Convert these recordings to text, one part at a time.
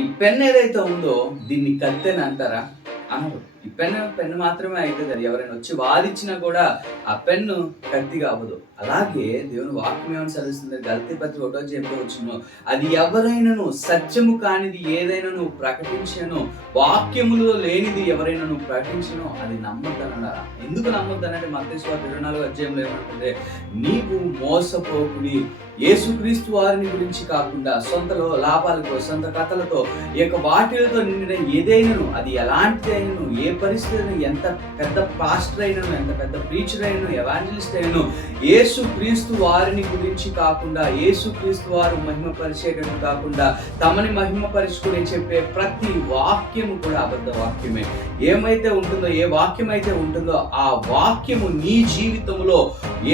ఈ పెన్ ఏదైతే ఉందో దీన్ని కత్తెని అంటారా? అనరు. ఈ పెన్ను మాత్రమే అయితది. అది ఎవరైనా వచ్చి వాదిచ్చినా కూడా ఆ పెన్ను కత్తిగా అవ్వదు. అలాగే దేవుని వాక్యం ఏమని సెలవిస్తుంది? గలతీ పత్రిక 1:8 అది ఎవరైనాను సత్యము కానిది ఏదైనాను ప్రకటించెను, వాక్యములో లేనిది ఎవరైనాను ప్రకటించెనో అది నమ్మొద్దన్నారా? ఎందుకు నమ్మొద్దనంటే మత్తయి సువార్త 24 ఏమంటుంది? నీవు మోసపోకుడి, యేసుక్రీస్తు వారిని గురించి కాకుండా సొంత లాభాలతో, సొంత కథలతో, ఈ యొక్క వాటిలతో నిండిన ఏదైనాను, అది ఎలాంటిదైనను, ఏ పరిస్థితి, ఎంత పెద్ద పాస్టర్ అయినను, ఎంత పెద్ద ప్రీచర్ అయినను, ఎవాంజలిస్ట్ అయినను, యేసుక్రీస్తు వారిని గురించి కాకుండా, యేసుక్రీస్తు వారు మహిమపరిచేటట్టు కాకుండా తమని మహిమపరుచుకుని చెప్పే ప్రతి వాక్యము కూడా అబద్ధ వాక్యమే. ఏమైతే ఉంటుందో, ఏ వాక్యం అయితే ఉంటుందో ఆ వాక్యము నీ జీవితంలో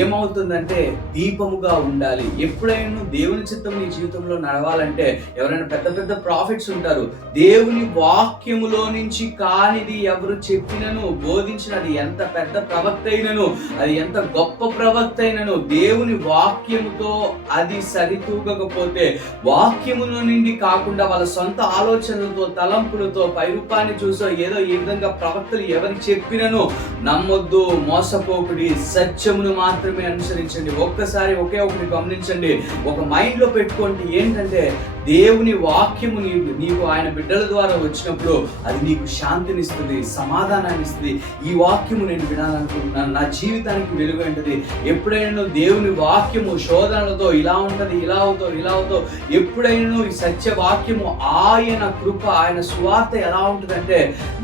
ఏమవుతుందంటే దీపముగా ఉండాలి. ఎప్పుడైనా దేవుని చిత్తం నీ జీవితంలో నడవాలంటే, ఎవరైనా పెద్ద పెద్ద ప్రాఫిట్స్ ఉంటారు, దేవుని వాక్యములో నుంచి కానిది ఎవరు చెప్పినను, బోధించినది ఎంత పెద్ద ప్రవక్త అయినను, అది ఎంత గొప్ప ప్రవక్త అయినను, దేవుని వాక్యముతో అది సరితూగకపోతే, వాక్యములో నుండి కాకుండా వాళ్ళ సొంత ఆలోచనలతో, తలంపులతో, పైరూపాన్ని చూసో ఏదో ఈ విధంగా ప్రవక్తలు ఎవరికి చెప్పినను నమ్మొద్దు, మోసపోకుడి, సత్యమును మాత్రమే అనుసరించండి. ఒక్కసారి ఒకే ఒకటి గమనించండి, ఒక మైండ్ లో పెట్టుకోండి. ఏంటంటే దేవుని వాక్యము నీకు ఆయన బిడ్డల ద్వారా వచ్చినప్పుడు అది నీకు శాంతినిస్తుంది, సమాధానాన్ని ఇస్తుంది. ఈ వాక్యము నేను వినాలనుకుంటున్నాను, నా జీవితానికి వెలుగు ఏంటది. ఎప్పుడైనా దేవుని వాక్యము శోధనలతో ఇలా ఉంటది, ఇలా అవుతావు, ఎప్పుడైనా ఈ సత్య వాక్యము ఆయన కృప, ఆయన సువార్త ఎలా ఉంటుందంటే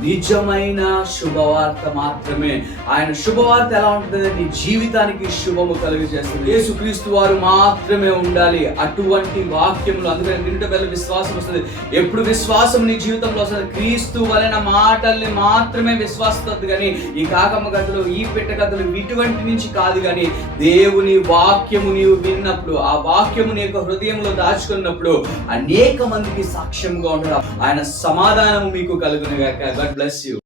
నిజమైన శుభవార్త మాత్రమే. ఆయన శుభవార్త ఎలా ఉంటుందంటే నీ జీవితానికి శుభము కలుగజేస్తుంది. యేసుక్రీస్తు వారు మాత్రమే ఉండాలి అటువంటి వాక్యములు. అందుకని వినుట వల్ల విశ్వాసం వస్తుంది. ఎప్పుడు విశ్వాసం నీ జీవితంలో వస్తుంది? క్రీస్తు వలన మాటల్ని మాత్రమే విశ్వాసతో, కానీ ఈ కాకమ్మ కథలు, ఈ పిట్ట కథలు ఇటువంటి నుంచి కాదు. కానీ దేవుని వాక్యము నీవు విన్నప్పుడు, ఆ వాక్యము నీ యొక్క హృదయంలో దాచుకున్నప్పుడు అనేక మందికి సాక్ష్యంగా ఉండడం. ఆయన సమాధానం మీకు కలుగునుగాక. God bless you.